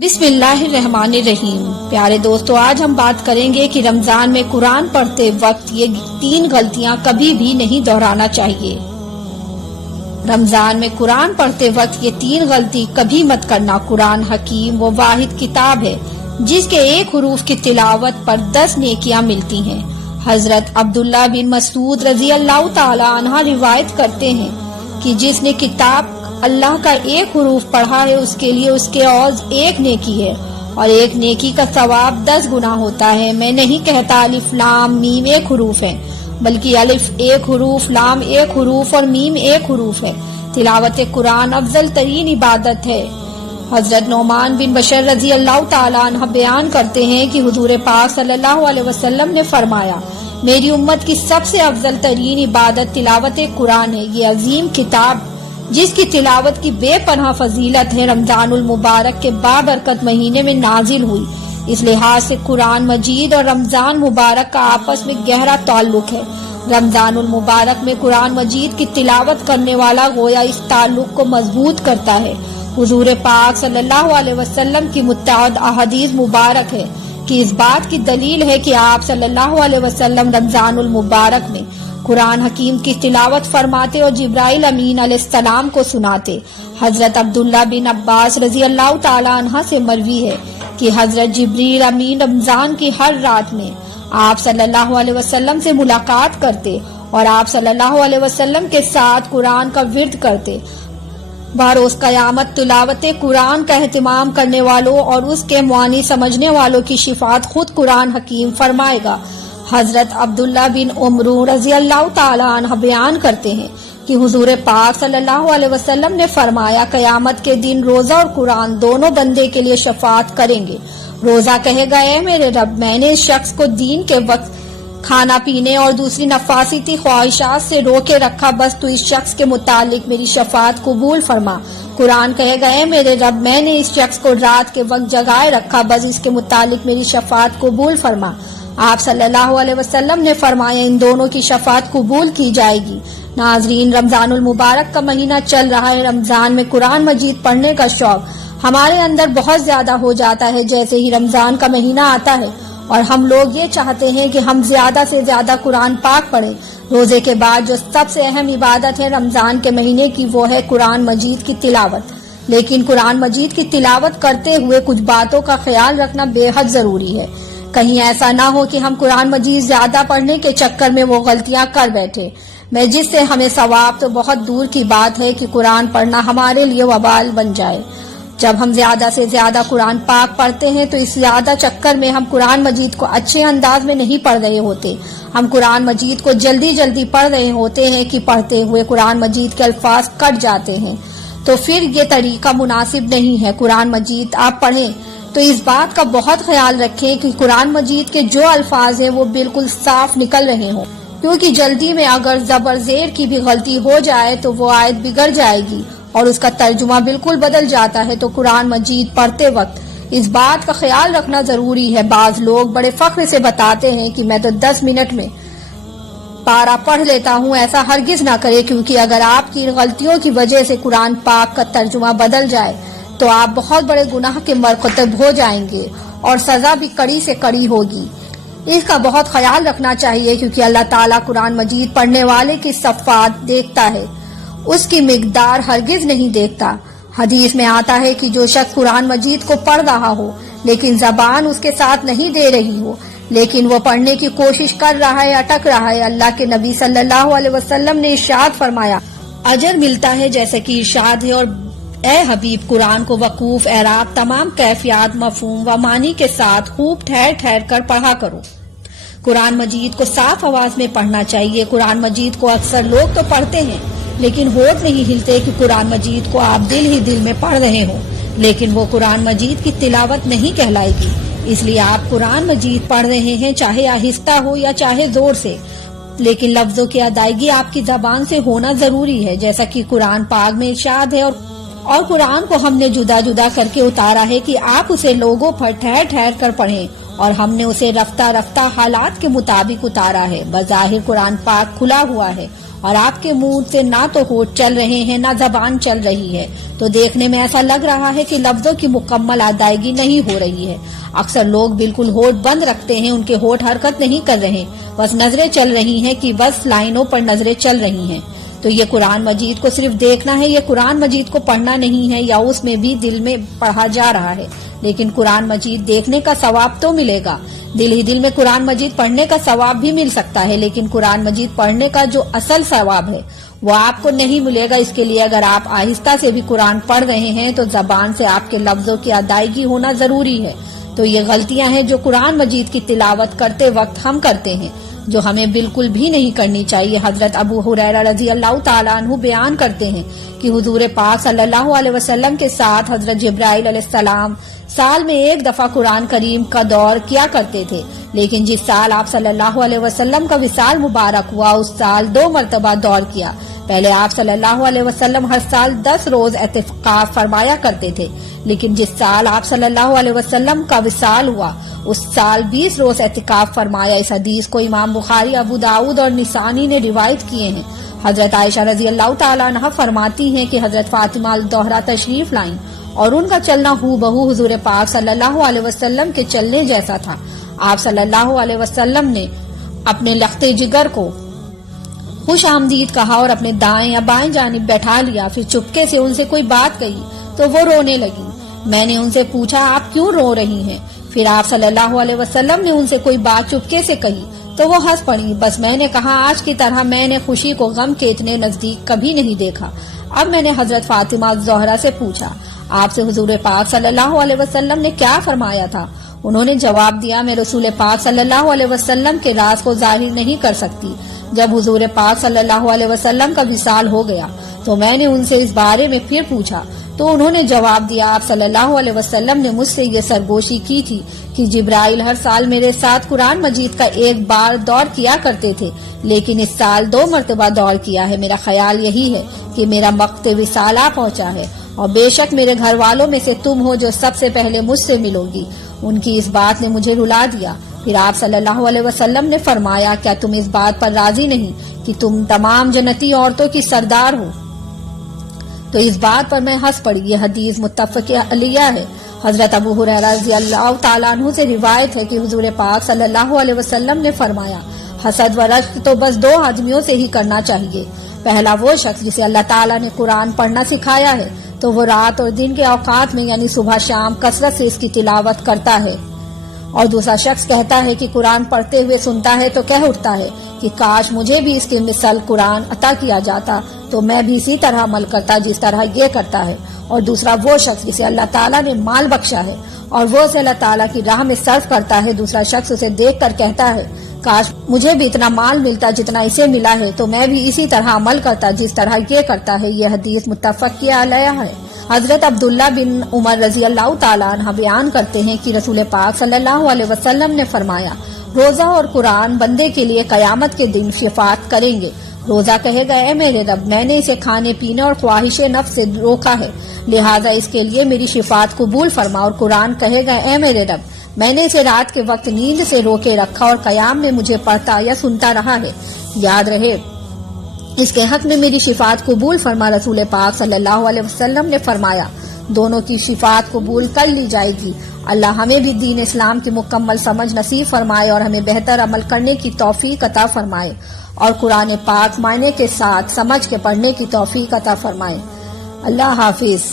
بسم اللہ الرحمن الرحیم۔ پیارے دوستو، آج ہم بات کریں گے کہ رمضان میں قرآن پڑھتے وقت یہ 3 غلطیاں کبھی بھی نہیں دہرانا چاہیے۔ رمضان میں قرآن پڑھتے وقت یہ 3 غلطی کبھی مت کرنا۔ قرآن حکیم وہ واحد کتاب ہے جس کے ایک حروف کی تلاوت پر 10 نیکیاں ملتی ہیں۔ حضرت عبداللہ بن مسعود رضی اللہ تعالی عنہ روایت کرتے ہیں کہ جس نے کتاب اللہ کا ایک حروف پڑھا ہے اس کے لیے اس کے عوض 1 نیکی ہے اور 1 نیکی کا ثواب 10 گنا ہوتا ہے۔ میں نہیں کہتا الف لام میم 1 حروف ہے، بلکہ الف 1 حروف، لام 1 حروف اور میم 1 حروف ہے۔ تلاوت قرآن افضل ترین عبادت ہے۔ حضرت نعمان بن بشر رضی اللہ تعالی عنہ بیان کرتے ہیں کہ حضور پاک صلی اللہ علیہ وسلم نے فرمایا، میری امت کی سب سے افضل ترین عبادت تلاوت قرآن ہے۔ یہ عظیم کتاب جس کی تلاوت کی بے پناہ فضیلت ہے، رمضان المبارک کے بابرکت مہینے میں نازل ہوئی۔ اس لحاظ سے قرآن مجید اور رمضان مبارک کا آپس میں گہرا تعلق ہے۔ رمضان المبارک میں قرآن مجید کی تلاوت کرنے والا گویا اس تعلق کو مضبوط کرتا ہے۔ حضور پاک صلی اللہ علیہ وسلم کی متعدد احادیث مبارک ہے کہ اس بات کی دلیل ہے کہ آپ صلی اللہ علیہ وسلم رمضان المبارک میں قرآن حکیم کی تلاوت فرماتے اور جبرائیل امین علیہ السلام کو سناتے۔ حضرت عبداللہ بن عباس رضی اللہ تعالی عنہ سے مروی ہے کہ حضرت جبرائیل امین رمضان کی ہر رات میں آپ صلی اللہ علیہ وسلم سے ملاقات کرتے اور آپ صلی اللہ علیہ وسلم کے ساتھ قرآن کا ورد کرتے۔ بروز قیامت تلاوت قرآن کا اہتمام کرنے والوں اور اس کے معانی سمجھنے والوں کی شفاعت خود قرآن حکیم فرمائے گا۔ حضرت عبداللہ بن عمر رضی اللہ تعالی عنہ بیان کرتے ہیں کہ حضور پاک صلی اللہ علیہ وسلم نے فرمایا، قیامت کے دن روزہ اور قرآن دونوں بندے کے لیے شفاعت کریں گے۔ روزہ کہے گا، اے میرے رب، میں نے اس شخص کو دین کے وقت کھانا پینے اور دوسری نفاسیتی خواہشات سے روکے رکھا، بس تو اس شخص کے متعلق میری شفاعت قبول فرما۔ قرآن کہے گا، اے میرے رب، میں نے اس شخص کو رات کے وقت جگائے رکھا، بس اس کے متعلق میری شفاعت قبول فرما۔ آپ صلی اللہ علیہ وسلم نے فرمایا، ان دونوں کی شفاعت قبول کی جائے گی۔ ناظرین، رمضان المبارک کا مہینہ چل رہا ہے۔ رمضان میں قرآن مجید پڑھنے کا شوق ہمارے اندر بہت زیادہ ہو جاتا ہے جیسے ہی رمضان کا مہینہ آتا ہے، اور ہم لوگ یہ چاہتے ہیں کہ ہم زیادہ سے زیادہ قرآن پاک پڑھیں۔ روزے کے بعد جو سب سے اہم عبادت ہے رمضان کے مہینے کی، وہ ہے قرآن مجید کی تلاوت۔ لیکن قرآن مجید کی تلاوت کرتے ہوئے کچھ باتوں کا خیال رکھنا بے حد ضروری ہے۔ کہیں ایسا نہ ہو کہ ہم قرآن مجید زیادہ پڑھنے کے چکر میں وہ غلطیاں کر بیٹھے، جس سے ہمیں ثواب تو بہت دور کی بات ہے کہ قرآن پڑھنا ہمارے لیے وبال بن جائے۔ جب ہم زیادہ سے زیادہ قرآن پاک پڑھتے ہیں تو اس زیادہ چکر میں ہم قرآن مجید کو اچھے انداز میں نہیں پڑھ رہے ہوتے، ہم قرآن مجید کو جلدی جلدی پڑھ رہے ہوتے ہیں کہ پڑھتے ہوئے قرآن مجید کے الفاظ کٹ جاتے ہیں، تو پھر یہ طریقہ مناسب نہیں ہے۔ قرآن مجید آپ پڑھیں تو اس بات کا بہت خیال رکھیں کہ قرآن مجید کے جو الفاظ ہیں وہ بالکل صاف نکل رہے ہوں، کیونکہ جلدی میں اگر زبر زیر کی بھی غلطی ہو جائے تو وہ آیت بگڑ جائے گی اور اس کا ترجمہ بالکل بدل جاتا ہے۔ تو قرآن مجید پڑھتے وقت اس بات کا خیال رکھنا ضروری ہے۔ بعض لوگ بڑے فخر سے بتاتے ہیں کہ میں تو 10 منٹ میں پارہ پڑھ لیتا ہوں۔ ایسا ہرگز نہ کرے، کیونکہ اگر آپ کی غلطیوں کی وجہ سے قرآن پاک کا ترجمہ بدل جائے تو آپ بہت بڑے گناہ کے مرتکب ہو جائیں گے اور سزا بھی کڑی سے کڑی ہوگی۔ اس کا بہت خیال رکھنا چاہیے، کیونکہ اللہ تعالیٰ قرآن مجید پڑھنے والے کی صفات دیکھتا ہے، اس کی مقدار ہرگز نہیں دیکھتا۔ حدیث میں آتا ہے کہ جو شخص قرآن مجید کو پڑھ رہا ہو لیکن زبان اس کے ساتھ نہیں دے رہی ہو، لیکن وہ پڑھنے کی کوشش کر رہا ہے، اٹک رہا ہے، اللہ کے نبی صلی اللہ علیہ وسلم نے ارشاد فرمایا، اجر ملتا ہے جیسے کہ ارشاد ہے، اور اے حبیب، قرآن کو وقوف، اعراب، تمام کیفیات، مفہوم و معنی کے ساتھ خوب ٹھہر ٹھہر کر پڑھا کرو۔ قرآن مجید کو صاف آواز میں پڑھنا چاہیے۔ قرآن مجید کو اکثر لوگ تو پڑھتے ہیں لیکن ہونٹ نہیں ہلتے کہ قرآن مجید کو آپ دل ہی دل میں پڑھ رہے ہوں، لیکن وہ قرآن مجید کی تلاوت نہیں کہلائے گی۔ اس لیے آپ قرآن مجید پڑھ رہے ہیں، چاہے آہستہ ہو یا چاہے زور سے، لیکن لفظوں کی ادائیگی آپ کی زبان سے ہونا ضروری ہے، جیسا کہ قرآن پاک میں ارشاد ہے، اور قرآن کو ہم نے جدا جدا کر کے اتارا ہے کہ آپ اسے لوگوں پر ٹھہر ٹھہر کر پڑھیں، اور ہم نے اسے رفتہ رفتہ حالات کے مطابق اتارا ہے۔ بظاہر قرآن پاک کھلا ہوا ہے اور آپ کے منہ سے نہ تو ہونٹ چل رہے ہیں نہ زبان چل رہی ہے، تو دیکھنے میں ایسا لگ رہا ہے کہ لفظوں کی مکمل ادائیگی نہیں ہو رہی ہے۔ اکثر لوگ بالکل ہونٹ بند رکھتے ہیں، ان کے ہونٹ حرکت نہیں کر رہے، بس نظریں چل رہی ہیں کہ بس لائنوں پر نظریں چل رہی ہیں۔ تو یہ قرآن مجید کو صرف دیکھنا ہے، یہ قرآن مجید کو پڑھنا نہیں ہے، یا اس میں بھی دل میں پڑھا جا رہا ہے، لیکن قرآن مجید دیکھنے کا ثواب تو ملے گا۔ دل ہی دل میں قرآن مجید پڑھنے کا ثواب بھی مل سکتا ہے، لیکن قرآن مجید پڑھنے کا جو اصل ثواب ہے وہ آپ کو نہیں ملے گا۔ اس کے لیے اگر آپ آہستہ سے بھی قرآن پڑھ رہے ہیں تو زبان سے آپ کے لفظوں کی ادائیگی ہونا ضروری ہے۔ تو یہ غلطیاں ہیں جو قرآن مجید کی تلاوت کرتے وقت ہم کرتے ہیں، جو ہمیں بالکل بھی نہیں کرنی چاہیے۔ حضرت ابو ہریرہ رضی اللہ تعالیٰ عنہ بیان کرتے ہیں کہ حضور پاک صلی اللہ علیہ وسلم کے ساتھ حضرت جبرائیل علیہ السلام سال میں ایک دفعہ قرآن کریم کا دور کیا کرتے تھے، لیکن جس سال آپ صلی اللہ علیہ وسلم کا وصال مبارک ہوا اس سال 2 مرتبہ دور کیا۔ پہلے آپ صلی اللہ علیہ وسلم ہر سال 10 روز اعتکاف فرمایا کرتے تھے، لیکن جس سال آپ صلی اللہ علیہ وسلم کا وصال ہوا اس سال 20 روز اعتکاف فرمایا۔ اس حدیث کو امام بخاری، ابو داؤد اور نسائی نے روایت کیے ہیں۔ حضرت عائشہ رضی اللہ تعالیٰ عنہ فرماتی ہیں کہ حضرت فاطمہ الزہرا تشریف لائیں اور ان کا چلنا ہو بہو حضور پاک صلی اللہ علیہ وسلم کے چلنے جیسا تھا۔ آپ صلی اللہ علیہ وسلم نے اپنے لختے جگر کو خوش آمدید کہا اور اپنے دائیں یا بائیں جانب بیٹھا لیا، پھر چپکے سے ان سے کوئی بات کہی تو وہ رونے لگی۔ میں نے ان سے پوچھا آپ کیوں رو رہی ہیں؟ پھر آپ صلی اللہ علیہ وسلم نے ان سے کوئی بات چپکے سے کہی تو وہ ہنس پڑی۔ بس میں نے کہا آج کی طرح میں نے خوشی کو غم کے اتنے نزدیک کبھی نہیں دیکھا۔ اب میں نے حضرت فاطمہ الزہرا سے پوچھا آپ سے حضور پاک صلی اللہ علیہ وسلم نے کیا فرمایا تھا؟ انہوں نے جواب دیا میں رسول پاک صلی اللہ علیہ وسلم کے راز کو ظاہر نہیں کر سکتی۔ جب حضور پاک صلی اللہ علیہ وسلم کا وصال ہو گیا تو میں نے ان سے اس بارے میں پھر پوچھا تو انہوں نے جواب دیا آپ صلی اللہ علیہ وسلم نے مجھ سے یہ سرگوشی کی تھی کہ جبرائیل ہر سال میرے ساتھ قرآن مجید کا ایک بار دور کیا کرتے تھے، لیکن اس سال 2 مرتبہ دور کیا ہے۔ میرا خیال یہی ہے کہ میرا وقت وصال آ پہنچا ہے، اور بے شک میرے گھر والوں میں سے تم ہو جو سب سے پہلے مجھ سے ملو گی۔ ان کی اس بات نے مجھے رلا دیا۔ پھر آپ صلی اللہ علیہ وسلم نے فرمایا کیا تم اس بات پر راضی نہیں کہ تم تمام جنتی عورتوں کی سردار ہو؟ تو اس بات پر میں ہنس پڑی۔ یہ حدیث متفق علیہ ہے۔ حضرت ابو ہریرہ رضی اللہ تعالیٰ عنہ سے روایت ہے کہ حضور پاک صلی اللہ علیہ وسلم نے فرمایا حسد و رشک تو بس 2 آدمیوں سے ہی کرنا چاہیے۔ پہلا وہ شخص جسے اللہ تعالیٰ نے قرآن پڑھنا سکھایا ہے تو وہ رات اور دن کے اوقات میں یعنی صبح شام کثرت سے اس کی تلاوت کرتا ہے، اور دوسرا شخص کہتا ہے کہ قرآن پڑھتے ہوئے سنتا ہے تو کہہ اٹھتا ہے کہ کاش مجھے بھی اس کے مثل قرآن عطا کیا جاتا تو میں بھی اسی طرح عمل کرتا جس طرح یہ کرتا ہے۔ اور دوسرا وہ شخص جسے اللہ تعالیٰ نے مال بخشا ہے اور وہ اسے اللہ تعالیٰ کی راہ میں صرف کرتا ہے، دوسرا شخص اسے دیکھ کر کہتا ہے کاش مجھے بھی اتنا مال ملتا جتنا اسے ملا ہے تو میں بھی اسی طرح عمل کرتا جس طرح یہ کرتا ہے۔ یہ حدیث متفق علیہ ہے۔ حضرت عبداللہ بن عمر رضی اللہ تعالیٰ عنہ بیان کرتے ہیں کہ رسول پاک صلی اللہ علیہ وسلم نے فرمایا روزہ اور قرآن بندے کے لیے قیامت کے دن شفاعت کریں گے۔ روزہ کہے گا اے میرے رب میں نے اسے کھانے پینے اور خواہش نفس سے روکا ہے، لہٰذا اس کے لیے میری شفاعت قبول فرما۔ اور قرآن کہے گا اے میرے رب میں نے اسے رات کے وقت نیند سے روکے رکھا اور قیام میں مجھے پڑھتا یا سنتا رہا ہے، یاد رہے اس کے حق میں میری شفاعت قبول فرما۔ رسول پاک صلی اللہ علیہ وسلم نے فرمایا دونوں کی شفاعت قبول کر لی جائے گی۔ اللہ ہمیں بھی دین اسلام کی مکمل سمجھ نصیب فرمائے اور ہمیں بہتر عمل کرنے کی توفیق عطا فرمائے، اور قرآن پاک معنی کے ساتھ سمجھ کے پڑھنے کی توفیق عطا فرمائے۔ اللہ حافظ۔